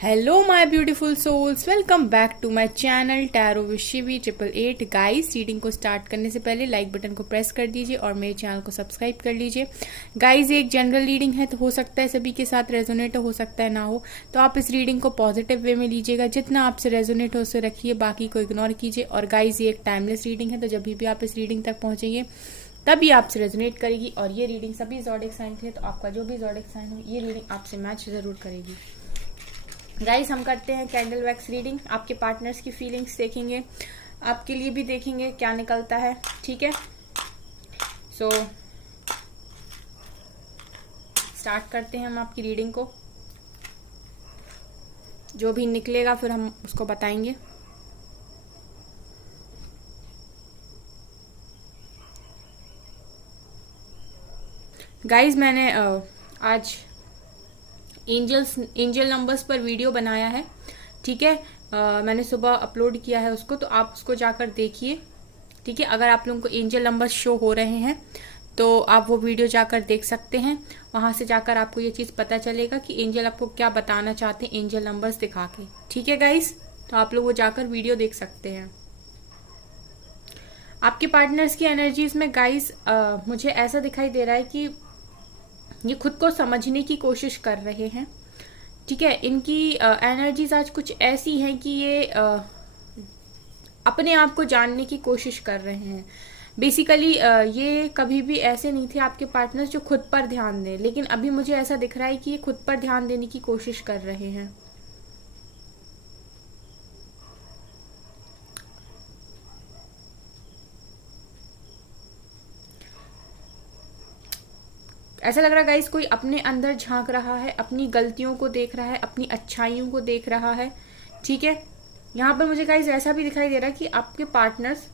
Hello my beautiful souls, welcome back to my channel tarot with Shivi 888। Guys, reading को start करने से पहले like button को press कर दीजिए और मेरे चैनल को सब्सक्राइब कर लीजिए। गाइस, एक जनरल रीडिंग है तो हो सकता है सभी के साथ रेजोनेट हो सकता है ना हो, तो आप इस रीडिंग को पॉजिटिव वे में लीजिएगा। जितना आपसे रेजोनेट हो उसे रखिए, बाकी को इग्नोर कीजिए। और गाइस, ये एक टाइमलेस रीडिंग है, तो जब भी आप इस रीडिंग तक पहुंचेंगे तभी आपसे रेजोनेट करेगी। और ये रीडिंग सभी ज़ोडिएक साइन के लिए, तो आपका जो भी ज़ोडिएक साइन हो ये रीडिंग आपसे मैच जरूर करेगी। गाइस, हम करते हैं कैंडल वैक्स रीडिंग। आपके पार्टनर्स की फीलिंग्स देखेंगे, आपके लिए भी देखेंगे क्या निकलता है। ठीक है, सो स्टार्ट करते हैं हम आपकी रीडिंग को। जो भी निकलेगा फिर हम उसको बताएंगे। गाइस, मैंने आज एंजल नंबर्स पर वीडियो बनाया है। ठीक है, मैंने सुबह अपलोड किया है उसको, तो आप उसको जाकर देखिए। ठीक है, अगर आप लोगों को एंजल नंबर्स शो हो रहे हैं तो आप वो वीडियो जाकर देख सकते हैं। वहां से जाकर आपको ये चीज पता चलेगा कि एंजल आपको क्या बताना चाहते हैं एंजल नंबर्स दिखा के। ठीक है गाइस, तो आप लोग वो जाकर वीडियो देख सकते हैं। आपके पार्टनर्स की एनर्जीज में गाइस मुझे ऐसा दिखाई दे रहा है कि ये खुद को समझने की कोशिश कर रहे हैं। ठीक है, इनकी एनर्जीज आज कुछ ऐसी हैं कि ये अपने आप को जानने की कोशिश कर रहे हैं। बेसिकली ये कभी भी ऐसे नहीं थे आपके पार्टनर्स जो खुद पर ध्यान दें, लेकिन अभी मुझे ऐसा दिख रहा है कि ये खुद पर ध्यान देने की कोशिश कर रहे हैं। ऐसा लग रहा है गाइस, कोई अपने अंदर झांक रहा है, अपनी गलतियों को देख रहा है, अपनी अच्छाइयों को देख रहा है। ठीक है, यहाँ पर मुझे गाइस ऐसा भी दिखाई दे रहा है कि आपके पार्टनर्स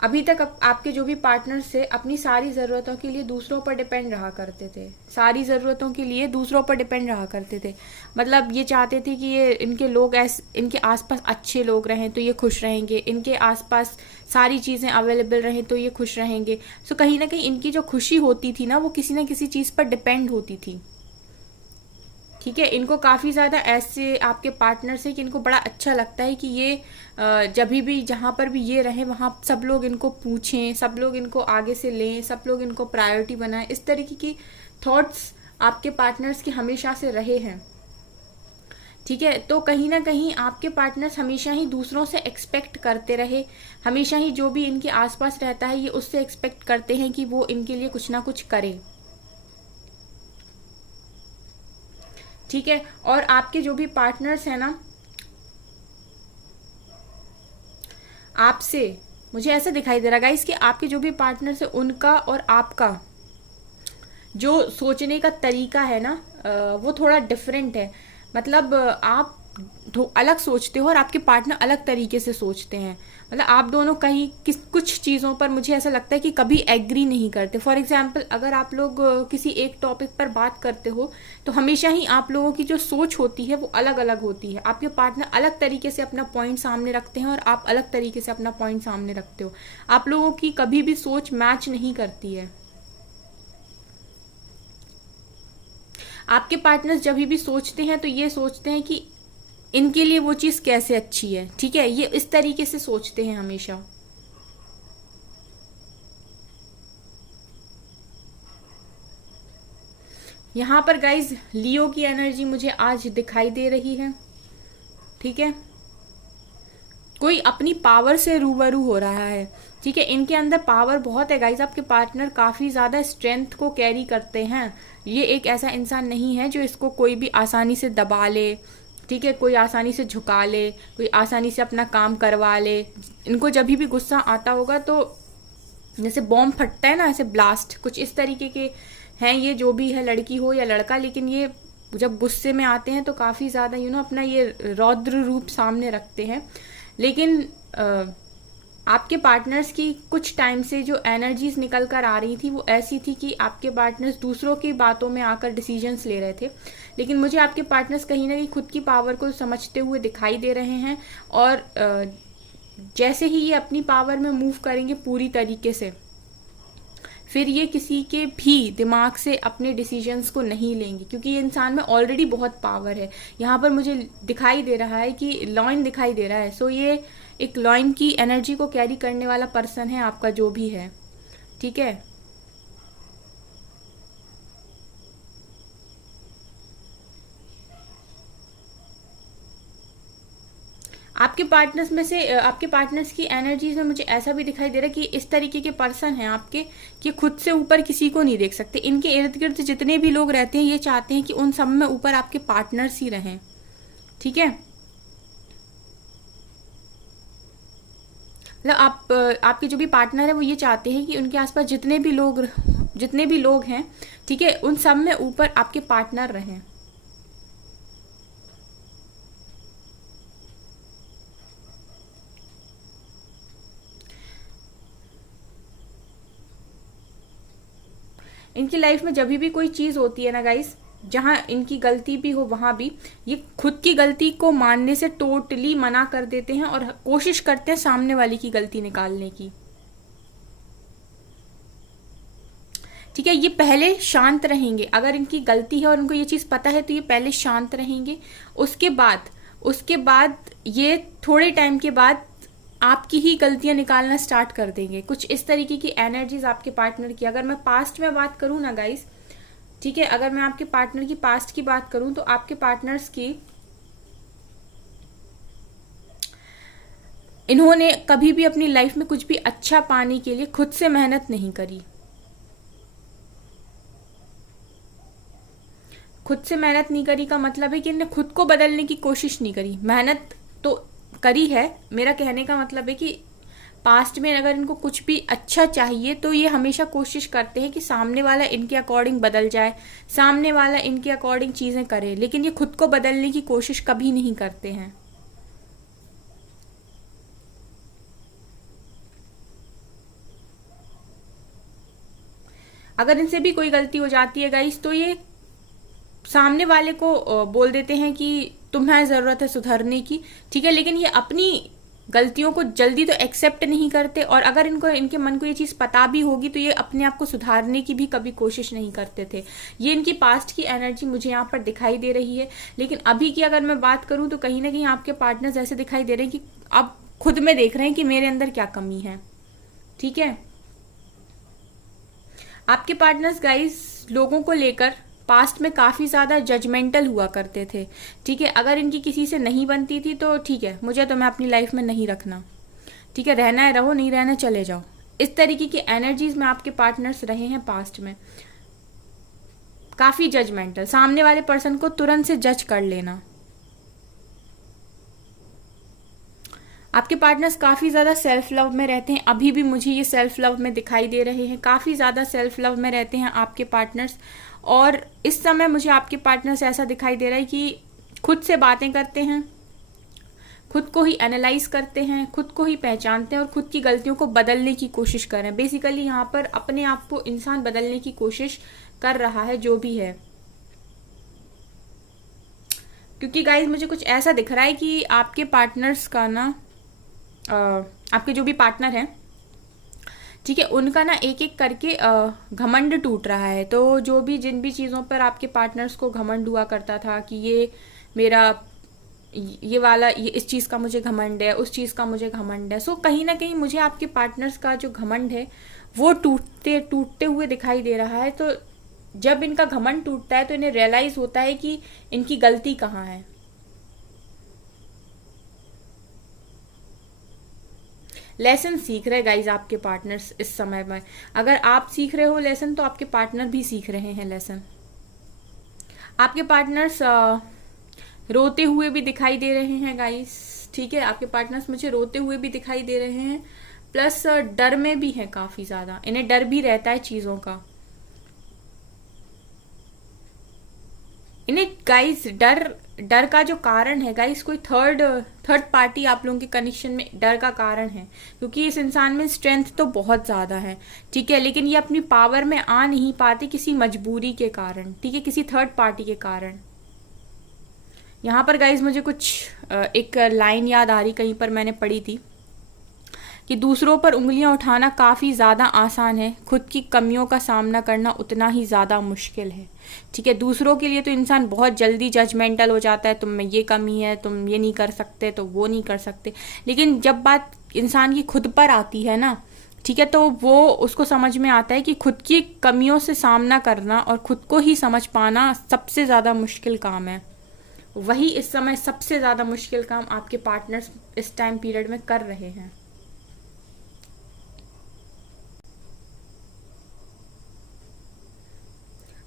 अभी तक आपके जो भी पार्टनर्स थे अपनी सारी जरूरतों के लिए दूसरों पर डिपेंड रहा करते थे। सारी जरूरतों के लिए दूसरों पर डिपेंड रहा करते थे। मतलब ये चाहते थे कि ये इनके लोग इनके आसपास अच्छे लोग रहें तो ये खुश रहेंगे, इनके आसपास सारी चीजें अवेलेबल रहें तो ये खुश रहेंगे। सो कहीं ना कहीं इनकी जो खुशी होती थी ना, वो किसी ना किसी चीज पर डिपेंड होती थी। ठीक है, इनको काफी ज्यादा ऐसे आपके पार्टनर से कि इनको बड़ा अच्छा लगता है कि ये जब भी जहां पर भी ये रहे वहां सब लोग इनको पूछें, सब लोग इनको आगे से लें, सब लोग इनको प्रायोरिटी बनाएं। इस तरीके की थॉट्स आपके पार्टनर्स के हमेशा से रहे हैं। ठीक है, तो कहीं ना कहीं आपके पार्टनर्स हमेशा ही दूसरों से एक्सपेक्ट करते रहे। हमेशा ही जो भी इनके आसपास रहता है ये उससे एक्सपेक्ट करते हैं कि वो इनके लिए कुछ ना कुछ करे। ठीक है, और आपके जो भी पार्टनर्स हैं ना, आपसे मुझे ऐसा दिखाई दे रहा है गाइस कि आपके जो भी पार्टनर्स है उनका और आपका जो सोचने का तरीका है ना, वो थोड़ा डिफरेंट है। मतलब आप अलग सोचते हो और आपके पार्टनर अलग तरीके से सोचते हैं। मतलब आप दोनों कहीं कुछ चीजों पर मुझे ऐसा लगता है कि कभी एग्री नहीं करते। फॉर एग्जाम्पल, अगर आप लोग किसी एक टॉपिक पर बात करते हो तो हमेशा ही आप लोगों की जो सोच होती है वो अलग अलग होती है। आपके पार्टनर अलग तरीके से अपना पॉइंट सामने रखते हैं और आप अलग तरीके से अपना पॉइंट सामने रखते हो। आप लोगों की कभी भी सोच मैच नहीं करती है। आपके पार्टनर्स जब भी सोचते हैं तो ये सोचते हैं कि इनके लिए वो चीज कैसे अच्छी है। ठीक है, ये इस तरीके से सोचते हैं हमेशा। यहां पर गाइज लियो की एनर्जी मुझे आज दिखाई दे रही है। ठीक है, कोई अपनी पावर से रूबरू हो रहा है। ठीक है, इनके अंदर पावर बहुत है गाइज। आपके पार्टनर काफी ज्यादा स्ट्रेंथ को कैरी करते हैं। ये एक ऐसा इंसान नहीं है जो इसको कोई भी आसानी से दबा ले। ठीक है, कोई आसानी से झुका ले, कोई आसानी से अपना काम करवा ले। इनको जब भी गुस्सा आता होगा तो जैसे बॉम्ब फटता है ना, ऐसे ब्लास्ट, कुछ इस तरीके के हैं ये, जो भी है, लड़की हो या लड़का। लेकिन ये जब गुस्से में आते हैं तो काफी ज्यादा अपना ये रौद्र रूप सामने रखते हैं। लेकिन आपके पार्टनर्स की कुछ टाइम से जो एनर्जीज निकल कर आ रही थी वो ऐसी थी कि आपके पार्टनर्स दूसरों की बातों में आकर डिसीजंस ले रहे थे। लेकिन मुझे आपके पार्टनर्स कहीं ना कहीं खुद की पावर को समझते हुए दिखाई दे रहे हैं। और जैसे ही ये अपनी पावर में मूव करेंगे पूरी तरीके से, फिर ये किसी के भी दिमाग से अपने डिसीजंस को नहीं लेंगे, क्योंकि ये इंसान में ऑलरेडी बहुत पावर है। यहाँ पर मुझे दिखाई दे रहा है कि लॉइन दिखाई दे रहा है, सो ये एक लॉइन की एनर्जी को कैरी करने वाला पर्सन है आपका जो भी है, ठीक है। आपके पार्टनर्स में से आपके पार्टनर्स की एनर्जीज में मुझे ऐसा भी दिखाई दे रहा है कि इस तरीके के पर्सन हैं आपके कि खुद से ऊपर किसी को नहीं देख सकते। इनके इर्द गिर्द जितने भी लोग रहते हैं ये चाहते हैं कि उन सब में ऊपर आपके पार्टनर्स ही रहें, ठीक है। मतलब आपके जो भी पार्टनर है वो ये चाहते हैं कि उनके आसपास जितने भी लोग हैं, ठीक है, उन सब में ऊपर आपके पार्टनर रहें। इनकी लाइफ में जब भी कोई चीज होती है ना गाइस, जहां इनकी गलती भी हो वहां भी ये खुद की गलती को मानने से टोटली मना कर देते हैं और कोशिश करते हैं सामने वाले की गलती निकालने की, ठीक है। ये पहले शांत रहेंगे, अगर इनकी गलती है और उनको ये चीज पता है तो ये पहले शांत रहेंगे। उसके बाद ये थोड़े टाइम के बाद आपकी ही गलतियां निकालना स्टार्ट कर देंगे। कुछ इस तरीके की एनर्जीज आपके पार्टनर की। अगर मैं पास्ट में बात करूं ना गाइस, ठीक है, अगर मैं आपके पार्टनर की पास्ट की बात करूं तो आपके पार्टनर्स की इन्होंने कभी भी अपनी लाइफ में कुछ भी अच्छा पाने के लिए खुद से मेहनत नहीं करी। खुद से मेहनत नहीं करी का मतलब है कि इन्हें खुद को बदलने की कोशिश नहीं करी। मेहनत तो करी है, मेरा कहने का मतलब है कि पास्ट में अगर इनको कुछ भी अच्छा चाहिए तो ये हमेशा कोशिश करते हैं कि सामने वाला इनके अकॉर्डिंग बदल जाए, सामने वाला इनके अकॉर्डिंग चीजें करे, लेकिन ये खुद को बदलने की कोशिश कभी नहीं करते हैं। अगर इनसे भी कोई गलती हो जाती है गाइस तो ये सामने वाले को बोल देते हैं कि तुम्हें जरूरत है सुधरने की, ठीक है, लेकिन ये अपनी गलतियों को जल्दी तो एक्सेप्ट नहीं करते। और अगर इनके मन को ये चीज पता भी होगी तो ये अपने आप को सुधारने की भी कभी कोशिश नहीं करते थे। ये इनकी पास्ट की एनर्जी मुझे यहाँ पर दिखाई दे रही है। लेकिन अभी की अगर मैं बात करूं तो कहीं ना कहीं आपके पार्टनर्स ऐसे दिखाई दे रहे हैं कि अब खुद में देख रहे हैं कि मेरे अंदर क्या कमी है, ठीक है। आपके पार्टनर्स गाइस लोगों को लेकर पास्ट में काफी ज्यादा जजमेंटल हुआ करते थे, ठीक है। अगर इनकी किसी से नहीं बनती थी तो ठीक है, मुझे तो मैं अपनी लाइफ में नहीं रखना, ठीक है, रहना है रहो, नहीं रहना चले जाओ। इस तरीके की एनर्जीज में आपके पार्टनर्स रहे हैं पास्ट में। काफी जजमेंटल, सामने वाले पर्सन को तुरंत से जज कर लेना। आपके पार्टनर्स काफी ज्यादा सेल्फ लव में रहते हैं। अभी भी मुझे ये सेल्फ लव में दिखाई दे रहे हैं, काफी ज्यादा सेल्फ लव में रहते हैं आपके पार्टनर्स। और इस समय मुझे आपके पार्टनर्स ऐसा दिखाई दे रहा है कि खुद से बातें करते हैं, खुद को ही एनालाइज करते हैं, खुद को ही पहचानते हैं और खुद की गलतियों को बदलने की कोशिश कर रहे हैं। बेसिकली यहाँ पर अपने आप को इंसान बदलने की कोशिश कर रहा है जो भी है। क्योंकि गाइज मुझे कुछ ऐसा दिख रहा है कि आपके पार्टनर्स का ना आपके जो भी पार्टनर हैं, ठीक है, उनका ना एक एक करके घमंड टूट रहा है। तो जो भी जिन भी चीज़ों पर आपके पार्टनर्स को घमंड हुआ करता था कि ये मेरा ये वाला ये इस चीज़ का मुझे घमंड है, उस चीज़ का मुझे घमंड है, सो कहीं ना कहीं मुझे आपके पार्टनर्स का जो घमंड है वो टूटते टूटते हुए दिखाई दे रहा है। तो जब इनका घमंड टूटता है तो इन्हें रियलाइज होता है कि इनकी गलती कहाँ है। लेसन सीख रहे गाइज आपके पार्टनर्स इस समय में। अगर आप सीख रहे हो लेसन तो आपके पार्टनर भी सीख रहे हैं लेसन। आपके पार्टनर्स रोते हुए भी दिखाई दे रहे हैं गाइज, ठीक है। आपके पार्टनर्स मुझे रोते हुए भी दिखाई दे रहे हैं, प्लस डर में भी है काफी ज्यादा। इन्हें डर भी रहता है चीजों का। इन्हें गाइस डर का जो कारण है गाइस, कोई थर्ड पार्टी आप लोगों के कनेक्शन में डर का कारण है। क्योंकि इस इंसान में स्ट्रेंथ तो बहुत ज्यादा है, ठीक है, लेकिन ये अपनी पावर में आ नहीं पाते किसी मजबूरी के कारण, ठीक है, किसी थर्ड पार्टी के कारण। यहाँ पर गाइस मुझे कुछ एक लाइन याद आ रही, कहीं पर मैंने पढ़ी थी कि दूसरों पर उंगलियां उठाना काफ़ी ज़्यादा आसान है, खुद की कमियों का सामना करना उतना ही ज़्यादा मुश्किल है। ठीक है, दूसरों के लिए तो इंसान बहुत जल्दी जजमेंटल हो जाता है, तुम में ये कमी है, तुम ये नहीं कर सकते तो वो नहीं कर सकते। लेकिन जब बात इंसान की खुद पर आती है ना, ठीक है, तो वो उसको समझ में आता है कि खुद की कमियों से सामना करना और खुद को ही समझ पाना सबसे ज़्यादा मुश्किल काम है। वही इस समय सबसे ज़्यादा मुश्किल काम आपके पार्टनर्स इस टाइम पीरियड में कर रहे हैं।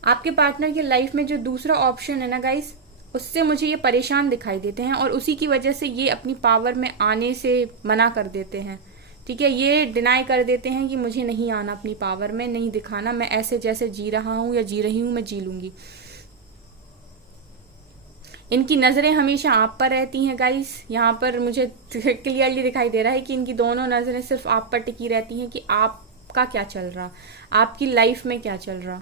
आपके पार्टनर की लाइफ में जो दूसरा ऑप्शन है ना गाइस, उससे मुझे ये परेशान दिखाई देते हैं और उसी की वजह से ये अपनी पावर में आने से मना कर देते हैं। ठीक है, ये डिनाई कर देते हैं कि मुझे नहीं आना, अपनी पावर में नहीं दिखाना, मैं ऐसे जैसे जी रहा हूं या जी रही हूं मैं जी लूंगी। इनकी नज़रें हमेशा आप पर रहती हैं गाइस। यहाँ पर मुझे क्लियरली दिखाई दे रहा है कि इनकी दोनों नज़रें सिर्फ आप पर टिकी रहती हैं कि आपका क्या चल रहा, आपकी लाइफ में क्या चल रहा।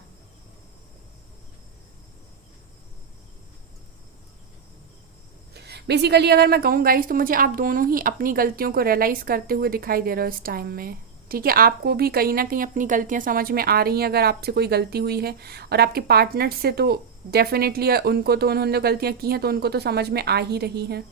बेसिकली अगर मैं कहूँ गाइस तो मुझे आप दोनों ही अपनी गलतियों को रियलाइज़ करते हुए दिखाई दे रहे हो इस टाइम में। ठीक है, आपको भी कहीं ना कहीं अपनी गलतियां समझ में आ रही हैं अगर आपसे कोई गलती हुई है, और आपके पार्टनर से तो डेफिनेटली उनको तो उन्होंने गलतियां की हैं तो उनको तो समझ में आ ही रही हैं।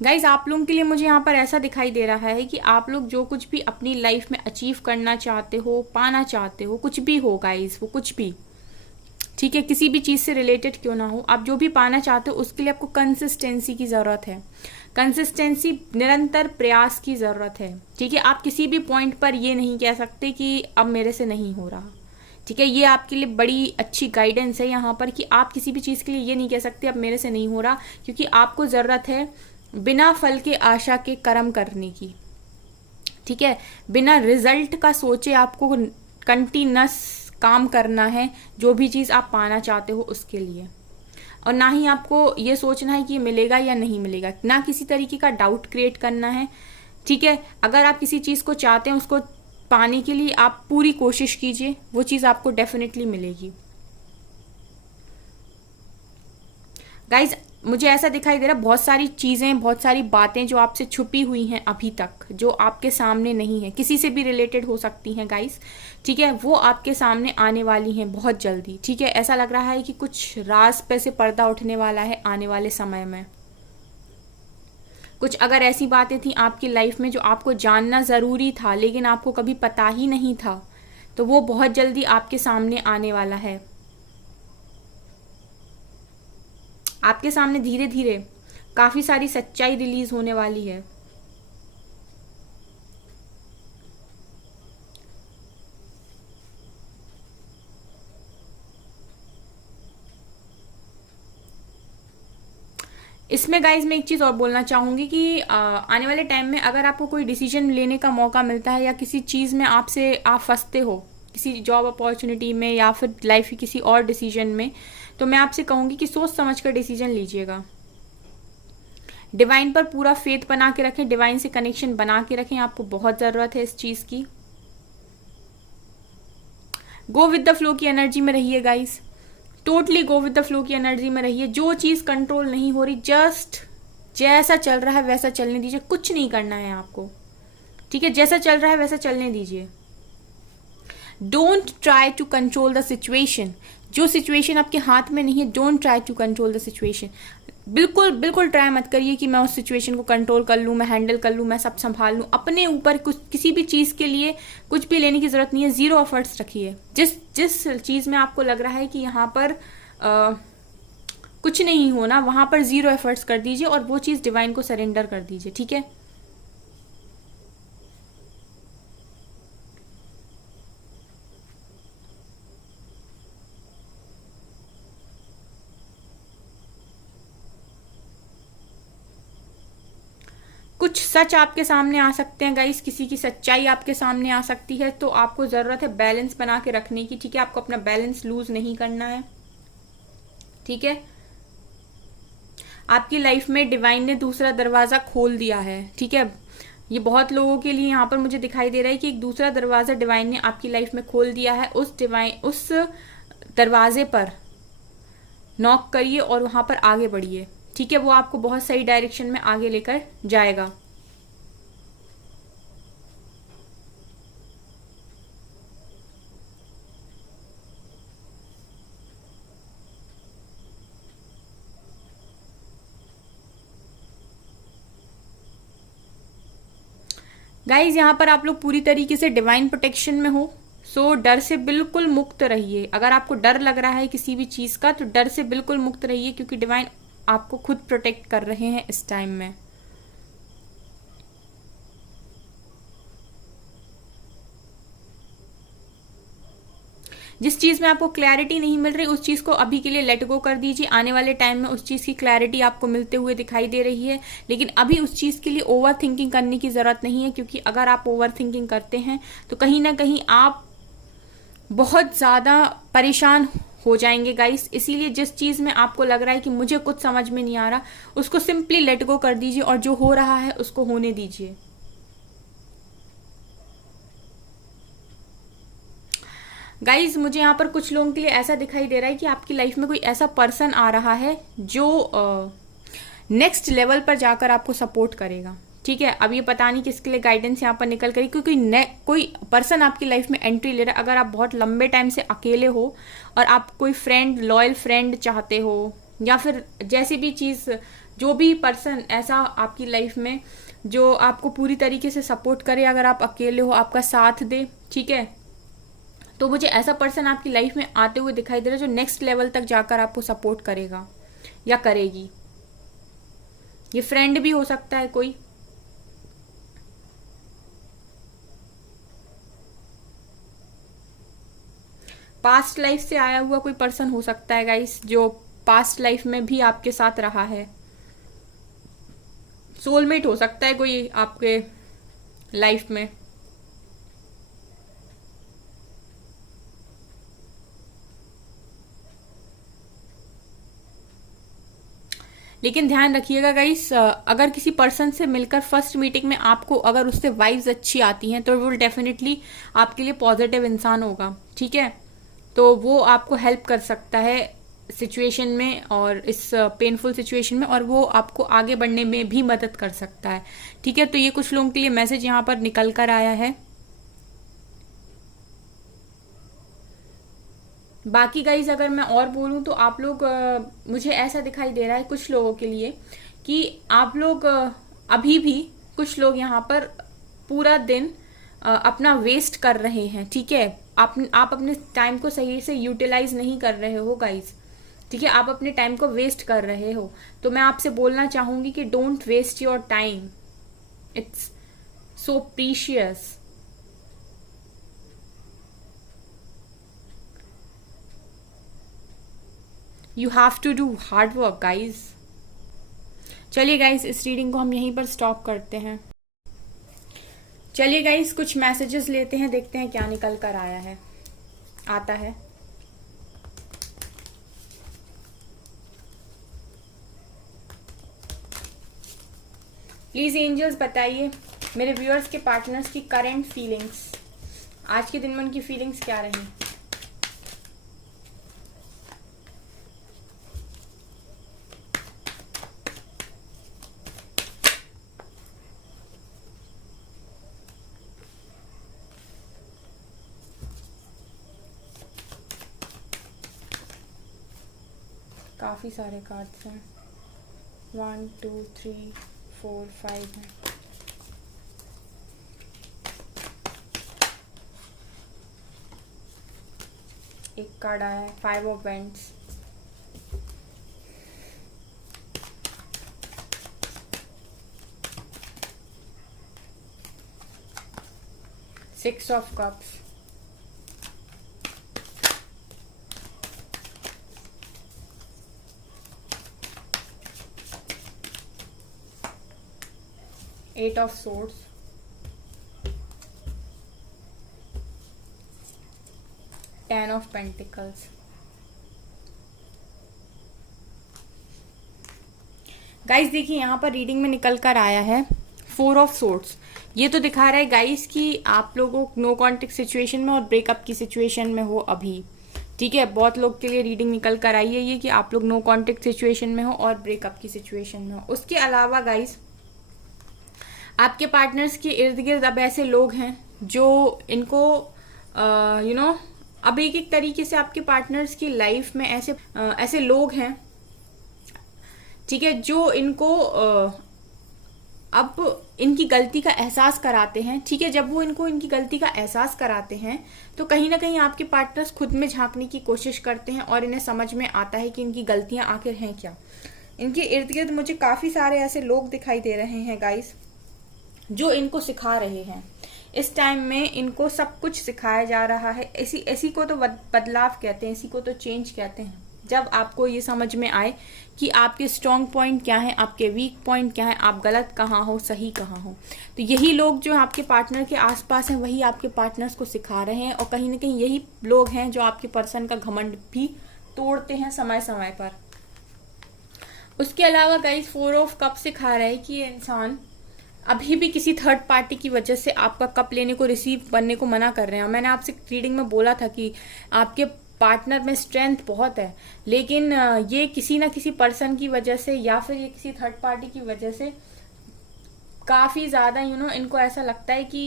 गाइज आप लोगों के लिए मुझे यहाँ पर ऐसा दिखाई दे रहा है कि आप लोग जो कुछ भी अपनी लाइफ में अचीव करना चाहते हो, पाना चाहते हो, कुछ भी हो गाइज, वो कुछ भी, ठीक है, किसी भी चीज़ से रिलेटेड क्यों ना हो, आप जो भी पाना चाहते हो उसके लिए आपको कंसिस्टेंसी की ज़रूरत है। कंसिस्टेंसी, निरंतर प्रयास की ज़रूरत है। ठीक है, आप किसी भी पॉइंट पर ये नहीं कह सकते कि अब मेरे से नहीं हो रहा। ठीक है, ये आपके लिए बड़ी अच्छी गाइडेंस है यहाँ पर कि आप किसी भी चीज़ के लिए ये नहीं कह सकते अब मेरे से नहीं हो रहा, क्योंकि आपको ज़रूरत है बिना फल के आशा के कर्म करने की। ठीक है, बिना रिजल्ट का सोचे आपको कंटिन्यूअस काम करना है जो भी चीज़ आप पाना चाहते हो उसके लिए, और ना ही आपको ये सोचना है कि ये मिलेगा या नहीं मिलेगा, ना किसी तरीके का डाउट क्रिएट करना है। ठीक है, अगर आप किसी चीज़ को चाहते हैं उसको पाने के लिए आप पूरी कोशिश कीजिए, वो चीज़ आपको डेफिनेटली मिलेगी। गाइज मुझे ऐसा दिखाई दे रहा है बहुत सारी चीज़ें, बहुत सारी बातें जो आपसे छुपी हुई हैं अभी तक, जो आपके सामने नहीं है, किसी से भी रिलेटेड हो सकती हैं गाइज। ठीक है, वो आपके सामने आने वाली हैं बहुत जल्दी। ठीक है, ऐसा लग रहा है कि कुछ राज पे से पर्दा उठने वाला है आने वाले समय में। कुछ अगर ऐसी बातें थी आपकी लाइफ में जो आपको जानना ज़रूरी था लेकिन आपको कभी पता ही नहीं था, तो वो बहुत जल्दी आपके सामने आने वाला है। आपके सामने धीरे धीरे काफ़ी सारी सच्चाई रिलीज होने वाली है। इसमें गाइज मैं एक चीज़ और बोलना चाहूँगी कि आने वाले टाइम में अगर आपको कोई डिसीजन लेने का मौका मिलता है या किसी चीज़ में आपसे आप फंसते हो, किसी जॉब अपॉर्चुनिटी में या फिर लाइफ की किसी और डिसीजन में, तो मैं आपसे कहूँगी कि सोच समझ कर डिसीजन लीजिएगा। डिवाइन पर पूरा फेथ बना के रखें, डिवाइन से कनेक्शन बना के रखें, आपको बहुत ज़रूरत है इस चीज़ की। गो विद द फ्लो की एनर्जी में रहिए guys, totally go with the flow की एनर्जी में रहिए। जो चीज़ कंट्रोल नहीं हो रही, जस्ट जैसा चल रहा है वैसा चलने दीजिए, कुछ नहीं करना है आपको। ठीक है, जैसा चल रहा है वैसा चलने दीजिए। Don't try to control the situation. जो सिचुएशन आपके हाथ में नहीं है, don't try to control the situation. बिल्कुल बिल्कुल ट्राई मत करिए कि मैं उस सिचुएशन को कंट्रोल कर लूँ, मैं हैंडल कर लूँ, मैं सब संभाल लूँ। अपने ऊपर कुछ किसी भी चीज़ के लिए कुछ भी लेने की ज़रूरत नहीं है, ज़ीरो एफर्ट्स रखिए। जिस चीज़ में आपको लग रहा है कि यहाँ पर कुछ नहीं होना, वहाँ पर ज़ीरो एफर्ट्स कर दीजिए और वो चीज़ डिवाइन को सरेंडर कर दीजिए। ठीक है, कुछ सच आपके सामने आ सकते हैं गाइस, किसी की सच्चाई आपके सामने आ सकती है, तो आपको ज़रूरत है बैलेंस बना के रखने की। ठीक है, आपको अपना बैलेंस लूज नहीं करना है। ठीक है, आपकी लाइफ में डिवाइन ने दूसरा दरवाज़ा खोल दिया है। ठीक है, ये बहुत लोगों के लिए यहाँ पर मुझे दिखाई दे रहा है कि एक दूसरा दरवाजा डिवाइन ने आपकी लाइफ में खोल दिया है। उस दरवाजे पर नॉक करिए और वहां पर आगे बढ़िए, ठीक है। वो आपको बहुत सही डायरेक्शन में आगे लेकर जाएगा। गाइज यहाँ पर आप लोग पूरी तरीके से डिवाइन प्रोटेक्शन में हो, सो डर से बिल्कुल मुक्त रहिए। अगर आपको डर लग रहा है किसी भी चीज का तो डर से बिल्कुल मुक्त रहिए, क्योंकि डिवाइन आपको खुद प्रोटेक्ट कर रहे हैं इस टाइम में। जिस चीज में आपको क्लैरिटी नहीं मिल रही उस चीज को अभी के लिए लेट गो कर दीजिए। आने वाले टाइम में उस चीज की क्लैरिटी आपको मिलते हुए दिखाई दे रही है, लेकिन अभी उस चीज के लिए ओवर थिंकिंग करने की जरूरत नहीं है, क्योंकि अगर आप ओवर थिंकिंग करते हैं तो कहीं ना कहीं आप बहुत ज्यादा परेशान हो जाएंगे गाइस। इसीलिए जिस चीज में आपको लग रहा है कि मुझे कुछ समझ में नहीं आ रहा, उसको सिंपली लेट गो कर दीजिए और जो हो रहा है उसको होने दीजिए। गाइज मुझे यहाँ पर कुछ लोगों के लिए ऐसा दिखाई दे रहा है कि आपकी लाइफ में कोई ऐसा पर्सन आ रहा है जो नेक्स्ट लेवल पर जाकर आपको सपोर्ट करेगा, ठीक है। अब ये पता नहीं किसके लिए गाइडेंस यहाँ पर निकल करी, क्योंकि कोई पर्सन आपकी लाइफ में एंट्री ले रहा है। अगर आप बहुत लंबे टाइम से अकेले हो और आप कोई फ्रेंड, लॉयल फ्रेंड चाहते हो, या फिर जैसी भी चीज, जो भी पर्सन ऐसा आपकी लाइफ में जो आपको पूरी तरीके से सपोर्ट करे, अगर आप अकेले हो, आपका साथ दे, ठीक है, तो मुझे ऐसा पर्सन आपकी लाइफ में आते हुए दिखाई दे रहा है जो नेक्स्ट लेवल तक जाकर आपको सपोर्ट करेगा या करेगी। ये फ्रेंड भी हो सकता है कोई। पास्ट लाइफ से आया हुआ कोई पर्सन हो सकता है गाइस, जो पास्ट लाइफ में भी आपके साथ रहा है। सोलमेट हो सकता है कोई आपके लाइफ में। लेकिन ध्यान रखिएगा गाइस, अगर किसी पर्सन से मिलकर फर्स्ट मीटिंग में आपको अगर उससे वाइब्स अच्छी आती हैं तो वो डेफिनेटली आपके लिए पॉजिटिव इंसान होगा, ठीक है। तो वो आपको हेल्प कर सकता है सिचुएशन में और इस पेनफुल सिचुएशन में, और वो आपको आगे बढ़ने में भी मदद कर सकता है, ठीक है। तो ये कुछ लोगों के लिए मैसेज यहाँ पर निकल कर आया है। बाकी गाइज अगर मैं और बोलूं तो आप लोग मुझे ऐसा दिखाई दे रहा है कुछ लोगों के लिए कि आप लोग अभी भी कुछ लोग यहाँ पर पूरा दिन अपना वेस्ट कर रहे हैं, ठीक है। आप अपने टाइम को सही से यूटिलाइज नहीं कर रहे हो गाइज, ठीक है। आप अपने टाइम को वेस्ट कर रहे हो, तो मैं आपसे बोलना चाहूंगी कि don't waste your time, it's so precious. You have to do hard work guys. चलिए गाइज इस रीडिंग को हम यहीं पर स्टॉप करते हैं। चलिए गाइज कुछ मैसेजेस लेते हैं, देखते हैं क्या निकल कर आया है, आता है। प्लीज एंजल्स बताइए मेरे व्यूअर्स के पार्टनर्स की करंट फीलिंग्स, आज के दिन में उनकी फीलिंग्स क्या रही। काफी सारे कार्ड्स हैं, 1 2 3 4 5 हैं। एक कार्ड आया है 5 of wands, six of cups, eight of swords, ten of pentacles. Guys देखिए यहाँ पर रीडिंग में निकल कर आया है 4 ऑफ सोर्ड्स। ये तो दिखा रहा है गाइस कि आप लोगों नो कॉन्टेक्ट सिचुएशन में और ब्रेकअप की सिचुएशन में हो अभी, ठीक है। बहुत लोग के लिए रीडिंग निकल कर आई है ये कि आप लोग नो कॉन्टेक्ट सिचुएशन में हो और ब्रेकअप की सिचुएशन में हो। उसके अलावा गाइस आपके पार्टनर्स के इर्द गिर्द अब ऐसे लोग हैं जो इनको अब एक एक तरीके से आपके पार्टनर्स की लाइफ में ऐसे लोग हैं, ठीक है, जो इनको अब इनकी गलती का एहसास कराते हैं, ठीक है। जब वो इनको इनकी गलती का एहसास कराते हैं तो कहीं ना कहीं आपके पार्टनर्स खुद में झांकने की कोशिश करते हैं और इन्हें समझ में आता है कि इनकी गलतियां आखिर हैं क्या। इनके इर्द गिर्द मुझे काफी सारे ऐसे लोग दिखाई दे रहे हैं गाइस जो इनको सिखा रहे हैं। इस टाइम में इनको सब कुछ सिखाया जा रहा है। ऐसी को तो बदलाव कहते हैं, इसी को तो चेंज कहते हैं। जब आपको ये समझ में आए कि आपके स्ट्रॉन्ग पॉइंट क्या है, आपके वीक पॉइंट क्या है, आप गलत कहाँ हो, सही कहाँ हो, तो यही लोग जो आपके पार्टनर के आसपास हैं वही आपके पार्टनर्स को सिखा रहे हैं। और कहीं ना कहीं यही लोग हैं जो आपके पर्सन का घमंड भी तोड़ते हैं समय समय पर। उसके अलावा गाइस 4 ऑफ कप सिखा रहा है कि ये इंसान अभी भी किसी थर्ड पार्टी की वजह से आपका कप लेने को, रिसीव करने को मना कर रहे हैं। मैंने आपसे रीडिंग में बोला था कि आपके पार्टनर में स्ट्रेंथ बहुत है, लेकिन ये किसी ना किसी पर्सन की वजह से या फिर ये किसी थर्ड पार्टी की वजह से काफी ज्यादा इनको ऐसा लगता है कि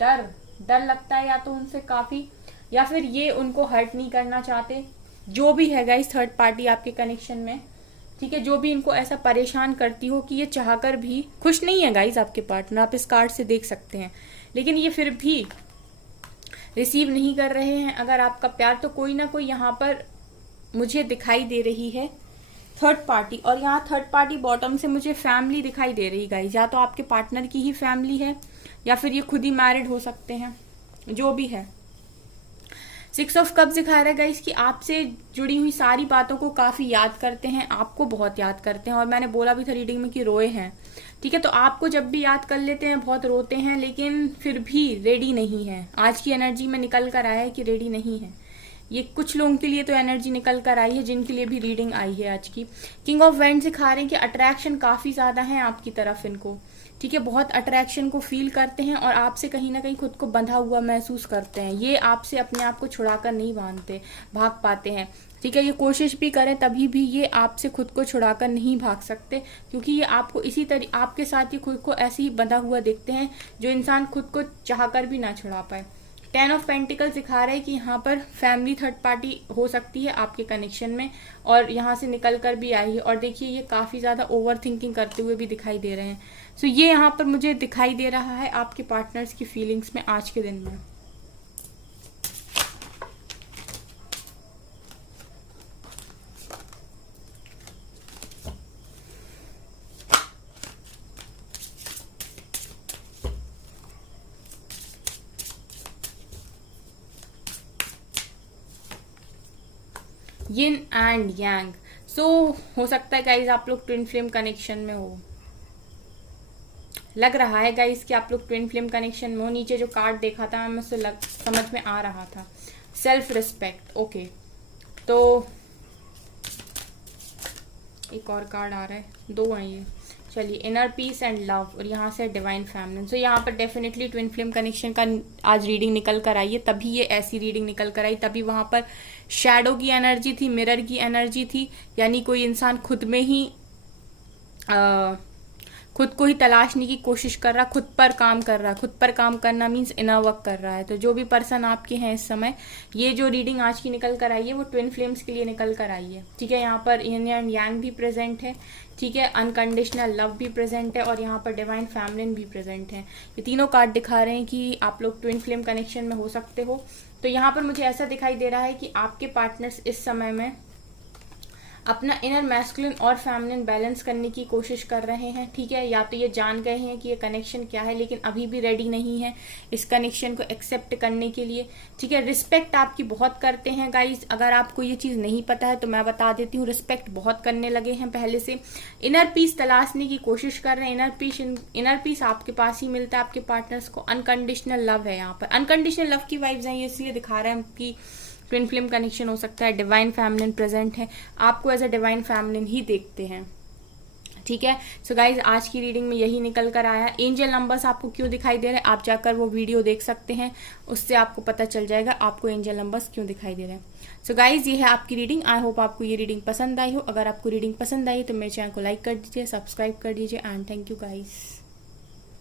डर लगता है या तो उनसे काफी, या फिर ये उनको हर्ट नहीं करना चाहते। जो भी है गाइस थर्ड पार्टी आपके कनेक्शन में, ठीक है, जो भी इनको ऐसा परेशान करती हो कि ये चाहकर भी खुश नहीं है गाइस आपके पार्टनर, आप इस कार्ड से देख सकते हैं, लेकिन ये फिर भी रिसीव नहीं कर रहे हैं अगर आपका प्यार। तो कोई ना कोई यहाँ पर मुझे दिखाई दे रही है थर्ड पार्टी, और यहाँ थर्ड पार्टी बॉटम से मुझे फैमिली दिखाई दे रही गाइस। या तो आपके पार्टनर की ही फैमिली है या फिर ये खुद ही मैरिड हो सकते हैं, जो भी है। 6 ऑफ कप दिखा रहा है गाइस कि आपसे जुड़ी हुई सारी बातों को काफी याद करते हैं, आपको बहुत याद करते हैं। और मैंने बोला भी था रीडिंग में कि रोए हैं, ठीक है। तो आपको जब भी याद कर लेते हैं बहुत रोते हैं, लेकिन फिर भी रेडी नहीं है। आज की एनर्जी में निकल कर आया है कि रेडी नहीं है। ये कुछ लोगों के लिए तो एनर्जी निकल कर आई है जिनके लिए भी रीडिंग आई है आज की। किंग ऑफ वैंड सिखा रहे हैं कि अट्रैक्शन काफी ज्यादा है आपकी तरफ इनको, ठीक है। बहुत अट्रैक्शन को फील करते हैं और आपसे कहीं ना कहीं खुद को बंधा हुआ महसूस करते हैं। ये आपसे अपने आप को छुड़ाकर नहीं भाग पाते हैं, ठीक है। ये कोशिश भी करें तभी भी ये आपसे खुद को छुड़ाकर नहीं भाग सकते, क्योंकि ये आपको इसी तरह आपके साथ ही खुद को ऐसे ही बंधा हुआ देखते हैं जो इंसान खुद को चाहकर भी ना छुड़ा पाए। 10 ऑफ पेंटिकल सिखा रहा है कि यहाँ पर फैमिली थर्ड पार्टी हो सकती है आपके कनेक्शन में, और यहाँ से निकल कर भी आई है। और देखिए ये काफी ज्यादा ओवर थिंकिंग करते हुए भी दिखाई दे रहे हैं। सो ये यहाँ पर मुझे दिखाई दे रहा है आपके पार्टनर्स की फीलिंग्स में आज के दिन में। Yin and yang. सो हो सकता है गाइज आप लोग ट्विन फ्लेम कनेक्शन में हो, लग रहा है गाइज कि आप लोग ट्विन फ्लेम कनेक्शन में हो। नीचे जो कार्ड देखा था मैं मुझसे समझ में आ रहा था, सेल्फ रिस्पेक्ट। ओके, तो एक और कार्ड आ रहा है, 2 हैं ये। चलिए, इनर पीस एंड लव, और यहाँ से डिवाइन फैमिलिन। सो यहाँ पर डेफिनेटली ट्विन फ्लेम कनेक्शन का आज रीडिंग निकल कर आई है, तभी ये ऐसी रीडिंग निकल कर आई। तभी वहां पर शैडो की एनर्जी थी, मिरर की एनर्जी थी, यानी कोई इंसान खुद में ही खुद को ही तलाशने की कोशिश कर रहा, खुद पर काम कर रहा। खुद पर काम करना मीन्स इनर वर्क कर रहा है। तो जो भी पर्सन आपके हैं इस समय, ये जो रीडिंग आज की निकल कर आई है वो ट्विन फ्लेम्स के लिए निकल कर आई है, ठीक है। यहाँ पर यिन एंड यांग भी प्रेजेंट है, ठीक है, अनकंडीशनल लव भी प्रेजेंट है, और यहाँ पर डिवाइन फैमिलिन भी प्रेजेंट है। ये तीनों कार्ड दिखा रहे हैं कि आप लोग ट्विन फ्लेम कनेक्शन में हो सकते हो। तो यहाँ पर मुझे ऐसा दिखाई दे रहा है कि आपके पार्टनर्स इस समय में अपना इनर मैस्कुलिन और फेमिनिन बैलेंस करने की कोशिश कर रहे हैं, ठीक है। या तो ये जान गए हैं कि ये कनेक्शन क्या है, लेकिन अभी भी रेडी नहीं है इस कनेक्शन को एक्सेप्ट करने के लिए, ठीक है। रिस्पेक्ट आपकी बहुत करते हैं गाइज। अगर आपको ये चीज नहीं पता है तो मैं बता देती हूँ, रिस्पेक्ट बहुत करने लगे हैं पहले से। इनर पीस तलाशने की कोशिश कर रहे हैं, इनर पीस आपके पास ही मिलता है आपके पार्टनर्स को। अनकंडीशनल लव है यहाँ पर, अनकंडीशनल लव की वाइब्स हैं, ये इसलिए दिखा रहा है कि ट्विन फ्लेम कनेक्शन हो सकता है। डिवाइन फैमिलिन प्रेजेंट है, आपको एज अ डिवाइन फैमिलिन ही देखते हैं, ठीक है। सो गाइज आज की रीडिंग में यही निकल कर आया। एंजल नंबर्स आपको क्यों दिखाई दे रहे हैं, आप जाकर वो वीडियो देख सकते हैं, उससे आपको पता चल जाएगा आपको एंजल नंबर्स क्यों दिखाई दे रहे हैं। सो गाइज ये है आपकी रीडिंग। आई होप आपको ये रीडिंग पसंद आई हो। अगर आपको रीडिंग पसंद आई तो मेरे चैनल को लाइक कर दीजिए, सब्सक्राइब कर दीजिए एंड थैंक यू गाइज।